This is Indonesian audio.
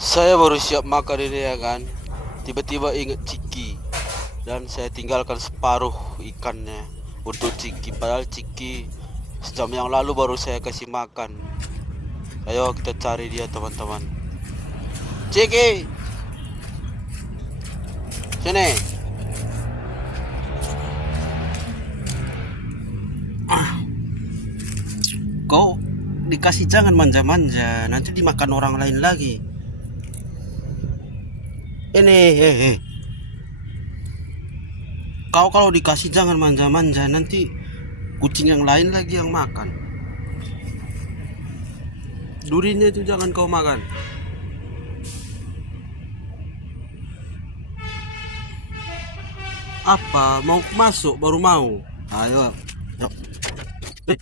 Saya baru siap makan ini ya kan. Tiba-tiba inget Ciki dan saya tinggalkan separuh ikannya untuk Ciki. Padahal Ciki sejam yang lalu baru saya kasih makan. Ayo kita cari dia teman-teman. Ciki, sini. Kau dikasih jangan manja-manja, nanti dimakan orang lain lagi. Ini, kau kalau dikasih jangan manja-manja, nanti kucing yang lain lagi yang makan. Durinya itu jangan kau makan. Apa? Mau masuk baru mau? Ayo. Yuk. Eh.